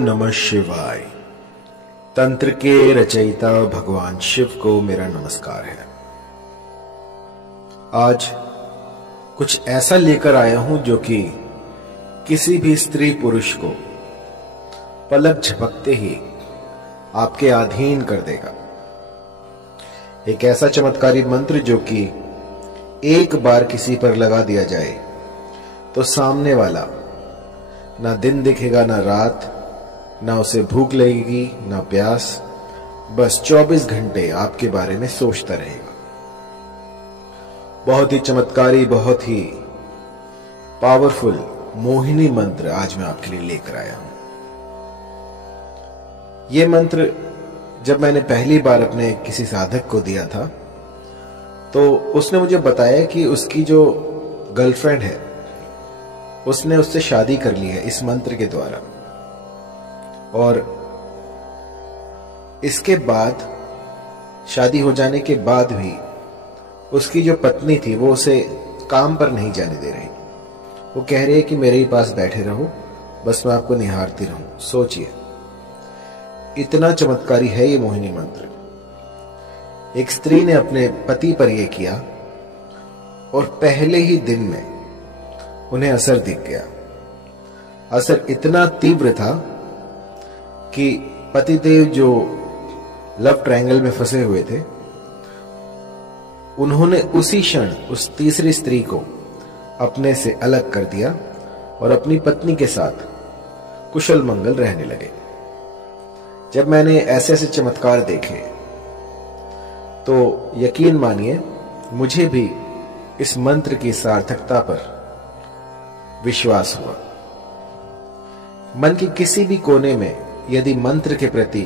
नमः शिवाय। तंत्र के रचयिता भगवान शिव को मेरा नमस्कार है। आज कुछ ऐसा लेकर आया हूं जो कि किसी भी स्त्री पुरुष को पलक झपकते ही आपके अधीन कर देगा। एक ऐसा चमत्कारी मंत्र जो कि एक बार किसी पर लगा दिया जाए तो सामने वाला ना दिन दिखेगा ना रात, ना उसे भूख लगेगी ना प्यास, बस 24 घंटे आपके बारे में सोचता रहेगा। बहुत ही चमत्कारी, बहुत ही पावरफुल मोहिनी मंत्र आज मैं आपके लिए लेकर आया हूं। यह मंत्र जब मैंने पहली बार अपने किसी साधक को दिया था तो उसने मुझे बताया कि उसकी जो गर्लफ्रेंड है उसने उससे शादी कर ली है इस मंत्र के द्वारा, और इसके बाद शादी हो जाने के बाद भी उसकी जो पत्नी थी वो उसे काम पर नहीं जाने दे रही। वो कह रही है कि मेरे ही पास बैठे रहो, बस मैं आपको निहारती रहूं। सोचिए, इतना चमत्कारी है ये मोहिनी मंत्र। एक स्त्री ने अपने पति पर यह किया और पहले ही दिन में उन्हें असर दिख गया। असर इतना तीव्र था कि पतिदेव जो लव ट्रायंगल में फंसे हुए थे, उन्होंने उसी क्षण उस तीसरी स्त्री को अपने से अलग कर दिया और अपनी पत्नी के साथ कुशल मंगल रहने लगे। जब मैंने ऐसे ऐसे चमत्कार देखे तो यकीन मानिए मुझे भी इस मंत्र की सार्थकता पर विश्वास हुआ। मन के किसी भी कोने में यदि मंत्र के प्रति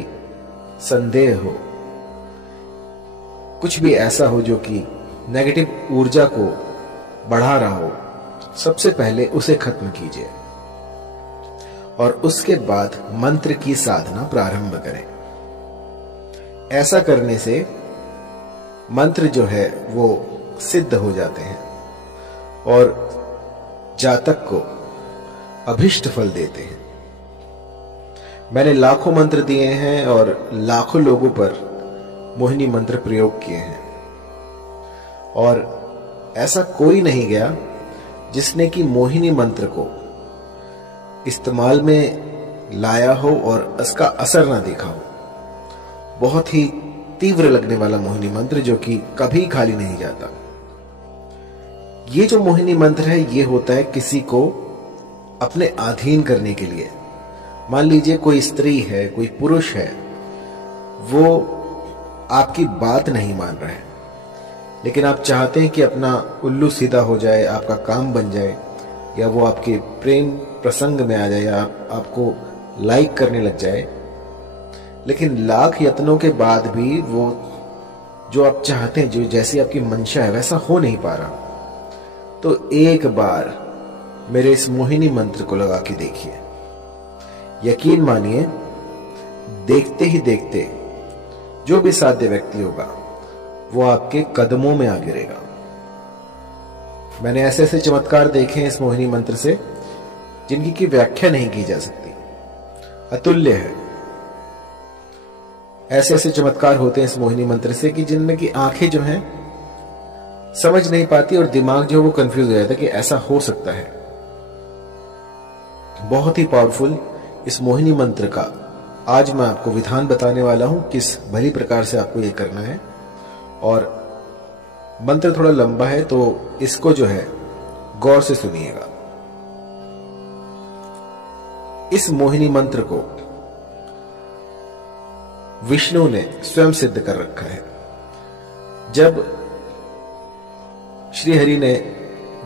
संदेह हो, कुछ भी ऐसा हो जो कि नेगेटिव ऊर्जा को बढ़ा रहा हो, सबसे पहले उसे खत्म कीजिए और उसके बाद मंत्र की साधना प्रारंभ करें। ऐसा करने से मंत्र जो है वो सिद्ध हो जाते हैं और जातक को अभिष्ट फल देते हैं। मैंने लाखों मंत्र दिए हैं और लाखों लोगों पर मोहिनी मंत्र प्रयोग किए हैं, और ऐसा कोई नहीं गया जिसने कि मोहिनी मंत्र को इस्तेमाल में लाया हो और उसका असर ना देखा हो। बहुत ही तीव्र लगने वाला मोहिनी मंत्र जो कि कभी खाली नहीं जाता। ये जो मोहिनी मंत्र है ये होता है किसी को अपने अधीन करने के लिए। मान लीजिए कोई स्त्री है, कोई पुरुष है, वो आपकी बात नहीं मान रहा है, लेकिन आप चाहते हैं कि अपना उल्लू सीधा हो जाए, आपका काम बन जाए, या वो आपके प्रेम प्रसंग में आ जाए, या आपको लाइक करने लग जाए, लेकिन लाख यत्नों के बाद भी वो जो आप चाहते हैं, जो जैसी आपकी मंशा है वैसा हो नहीं पा रहा। तो एक बार मेरे इस मोहिनी मंत्र को लगा के देखिए। यकीन मानिए, देखते ही देखते जो भी साध्य व्यक्ति होगा वो आपके कदमों में आ गिरेगा। मैंने ऐसे ऐसे चमत्कार देखे हैं इस मोहिनी मंत्र से जिनकी की व्याख्या नहीं की जा सकती, अतुल्य है। ऐसे ऐसे चमत्कार होते हैं इस मोहिनी मंत्र से कि जिनमें की आंखें जो हैं समझ नहीं पाती और दिमाग जो वो कंफ्यूज हो जाता है कि ऐसा हो सकता है। बहुत ही पावरफुल इस मोहिनी मंत्र का आज मैं आपको विधान बताने वाला हूं, किस भली प्रकार से आपको ये करना है। और मंत्र थोड़ा लंबा है तो इसको जो है गौर से सुनिएगा। इस मोहिनी मंत्र को विष्णु ने स्वयं सिद्ध कर रखा है। जब श्री हरि ने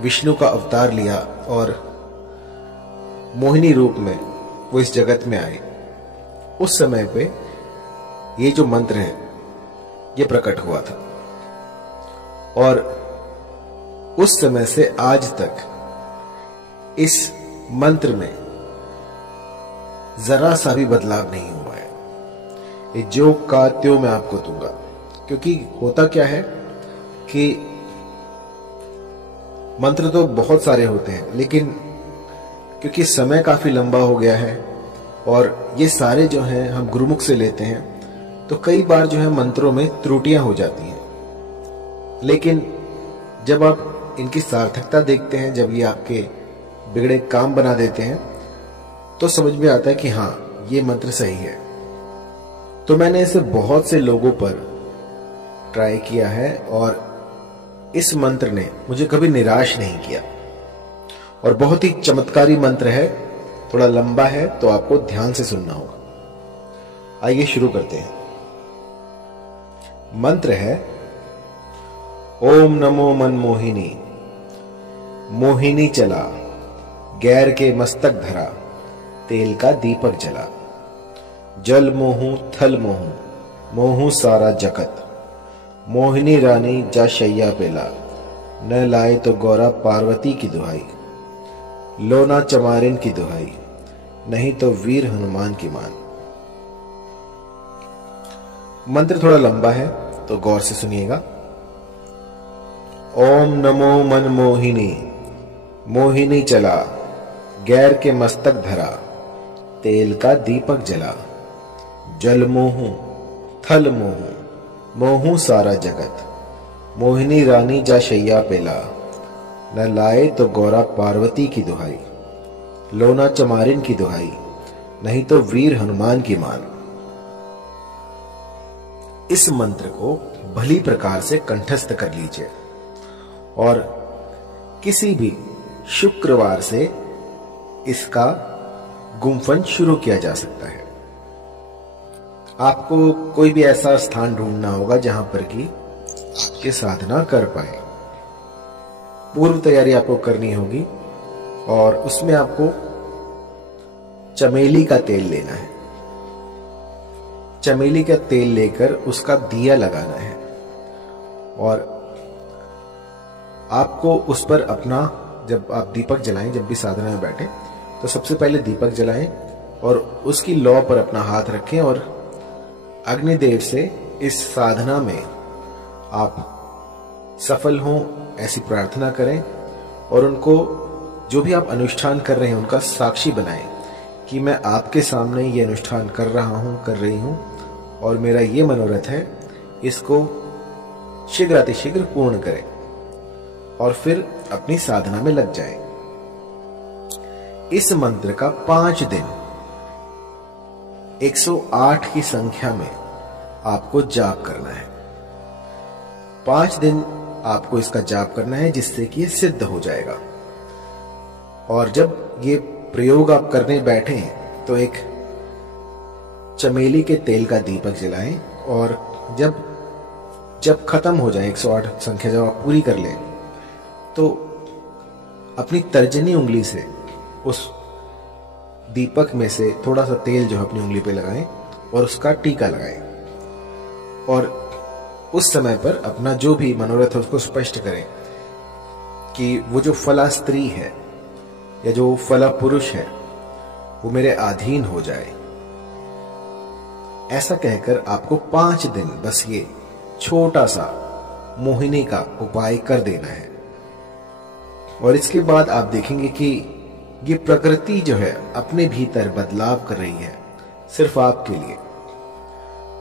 विष्णु का अवतार लिया और मोहिनी रूप में वो इस जगत में आए, उस समय पे ये जो मंत्र है ये प्रकट हुआ था, और उस समय से आज तक इस मंत्र में जरा सा भी बदलाव नहीं हुआ है। ये जो का त्यों मैं आपको दूंगा, क्योंकि होता क्या है कि मंत्र तो बहुत सारे होते हैं, लेकिन क्योंकि समय काफी लंबा हो गया है और ये सारे जो हैं हम गुरुमुख से लेते हैं, तो कई बार जो है मंत्रों में त्रुटियां हो जाती हैं। लेकिन जब आप इनकी सार्थकता देखते हैं, जब ये आपके बिगड़े काम बना देते हैं, तो समझ में आता है कि हाँ, ये मंत्र सही है। तो मैंने इसे बहुत से लोगों पर ट्राई किया है और इस मंत्र ने मुझे कभी निराश नहीं किया और बहुत ही चमत्कारी मंत्र है। थोड़ा लंबा है तो आपको ध्यान से सुनना होगा। आइए शुरू करते हैं। मंत्र है ओम नमो मनमोहिनी, मोहिनी चला, गैर के मस्तक धरा, तेल का दीपक जला, जल मोहू थल मोहू, मोहू सारा जगत, मोहिनी रानी जा शैया पेला, न लाए तो गौरा पार्वती की दुहाई, लोना चमारिन की दुहाई, नहीं तो वीर हनुमान की मान। मंत्र थोड़ा लंबा है तो गौर से सुनिएगा। ओम नमो मनमोहिनी, मोहिनी चला, गैर के मस्तक धरा, तेल का दीपक जला, जल मोहू थल मोहू, मोहू सारा जगत, मोहिनी रानी जा शैया पेला, न लाए तो गौरा पार्वती की दुहाई, लोना चमारिन की दुहाई, नहीं तो वीर हनुमान की मान। इस मंत्र को भली प्रकार से कंठस्थ कर लीजिए और किसी भी शुक्रवार से इसका गुम्फन शुरू किया जा सकता है। आपको कोई भी ऐसा स्थान ढूंढना होगा जहां पर कि आपकी साधना कर पाए। पूर्व तैयारी आपको करनी होगी और उसमें आपको चमेली का तेल लेना है। चमेली का तेल लेकर उसका दिया लगाना है और आपको उस पर अपना, जब आप दीपक जलाएं, जब भी साधना में बैठे तो सबसे पहले दीपक जलाएं और उसकी लौ पर अपना हाथ रखें और अग्निदेव से इस साधना में आप सफल हों ऐसी प्रार्थना करें और उनको, जो भी आप अनुष्ठान कर रहे हैं, उनका साक्षी बनाएं कि मैं आपके सामने ये अनुष्ठान कर रहा हूं, कर रही हूं और मेरा ये मनोरथ है, इसको शीघ्रातिशीघ्र पूर्ण करें और फिर अपनी साधना में लग जाएं। इस मंत्र का 5 दिन 108 की संख्या में आपको जाप करना है। 5 दिन आपको इसका जाप करना है, जिससे कि ये सिद्ध हो जाएगा। और जब ये प्रयोग आप करने बैठे तो एक चमेली के तेल का दीपक जलाएं और जब खत्म हो जाए 108 संख्या जब आप पूरी कर लें तो अपनी तर्जनी उंगली से उस दीपक में से थोड़ा सा तेल जो है अपनी उंगली पे लगाएं और उसका टीका लगाएं और उस समय पर अपना जो भी मनोरथ है उसको स्पष्ट करें कि वो जो फला स्त्री है या जो फला पुरुष है वो मेरे अधीन हो जाए। ऐसा कहकर आपको 5 दिन बस ये छोटा सा मोहिनी का उपाय कर देना है और इसके बाद आप देखेंगे कि ये प्रकृति जो है अपने भीतर बदलाव कर रही है सिर्फ आपके लिए।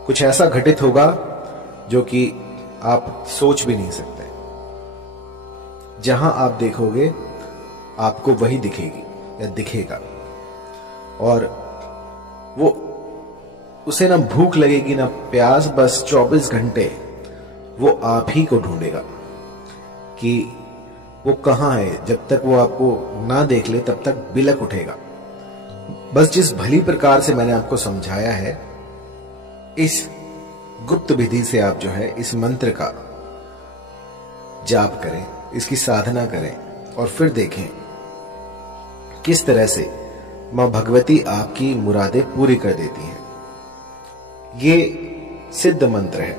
कुछ ऐसा घटित होगा जो कि आप सोच भी नहीं सकते। जहां आप देखोगे आपको वही दिखेगी या दिखेगा और वो उसे ना भूख लगेगी ना प्यास, बस 24 घंटे वो आप ही को ढूंढेगा कि वो कहां है। जब तक वो आपको ना देख ले तब तक बिलक उठेगा। बस जिस भली प्रकार से मैंने आपको समझाया है, इस गुप्त विधि से आप जो है इस मंत्र का जाप करें, इसकी साधना करें और फिर देखें किस तरह से मां भगवती आपकी मुरादें पूरी कर देती हैं। ये सिद्ध मंत्र है।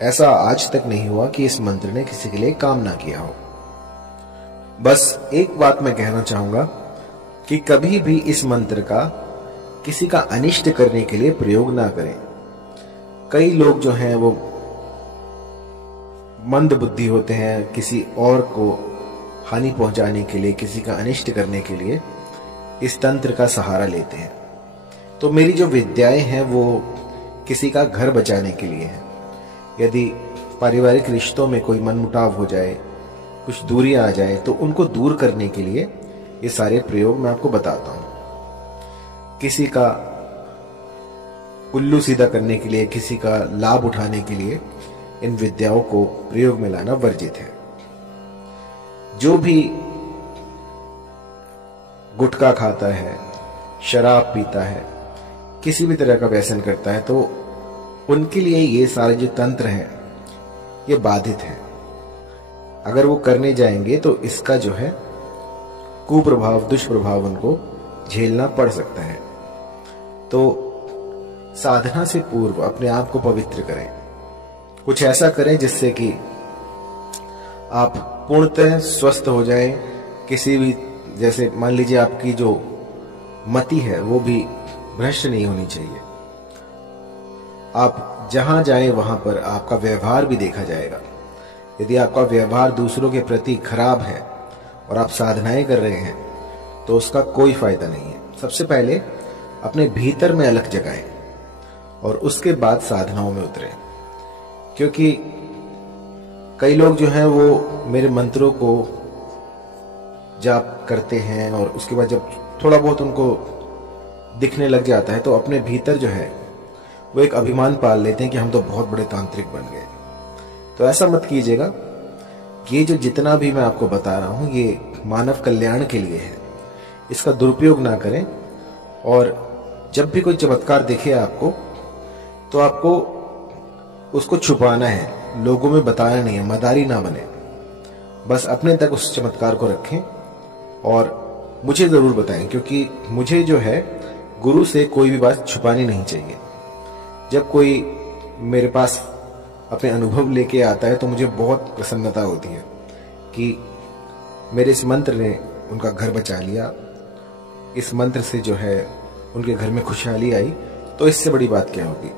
ऐसा आज तक नहीं हुआ कि इस मंत्र ने किसी के लिए काम ना किया हो। बस एक बात मैं कहना चाहूंगा कि कभी भी इस मंत्र का किसी का अनिष्ट करने के लिए प्रयोग ना करें। कई लोग जो हैं वो मंद बुद्धि होते हैं, किसी और को हानि पहुंचाने के लिए, किसी का अनिष्ट करने के लिए इस तंत्र का सहारा लेते हैं। तो मेरी जो विद्याएं हैं वो किसी का घर बचाने के लिए है। यदि पारिवारिक रिश्तों में कोई मनमुटाव हो जाए, कुछ दूरी आ जाए, तो उनको दूर करने के लिए ये सारे प्रयोग मैं आपको बताता हूं। किसी का उल्लू सीधा करने के लिए, किसी का लाभ उठाने के लिए इन विद्याओं को प्रयोग में लाना वर्जित है। जो भी गुटखा खाता है, शराब पीता है, किसी भी तरह का व्यसन करता है, तो उनके लिए ये सारे जो तंत्र हैं ये बाधित है। अगर वो करने जाएंगे तो इसका जो है कुप्रभाव, दुष्प्रभाव उनको झेलना पड़ सकता है। तो साधना से पूर्व अपने आप को पवित्र करें, कुछ ऐसा करें जिससे कि आप पूर्णतः स्वस्थ हो जाएं। किसी भी, जैसे मान लीजिए आपकी जो मति है वो भी भ्रष्ट नहीं होनी चाहिए। आप जहां जाएं वहां पर आपका व्यवहार भी देखा जाएगा। यदि आपका व्यवहार दूसरों के प्रति खराब है और आप साधनाएं कर रहे हैं तो उसका कोई फायदा नहीं है। सबसे पहले अपने भीतर में अलख जगाएं और उसके बाद साधनाओं में उतरें। क्योंकि कई लोग जो हैं वो मेरे मंत्रों को जाप करते हैं और उसके बाद जब थोड़ा बहुत उनको दिखने लग जाता है तो अपने भीतर जो है वो एक अभिमान पाल लेते हैं कि हम तो बहुत बड़े तांत्रिक बन गए। तो ऐसा मत कीजिएगा। ये जो जितना भी मैं आपको बता रहा हूं ये मानव कल्याण के लिए है, इसका दुरुपयोग ना करें। और जब भी कोई चमत्कार दिखे आपको तो आपको उसको छुपाना है, लोगों में बताना नहीं है, मदारी ना बने। बस अपने तक उस चमत्कार को रखें और मुझे जरूर बताएं, क्योंकि मुझे जो है गुरु से कोई भी बात छुपानी नहीं चाहिए। जब कोई मेरे पास अपने अनुभव लेके आता है तो मुझे बहुत प्रसन्नता होती है कि मेरे इस मंत्र ने उनका घर बचा लिया, इस मंत्र से जो है उनके घर में खुशहाली आई। तो इससे बड़ी बात क्या होगी।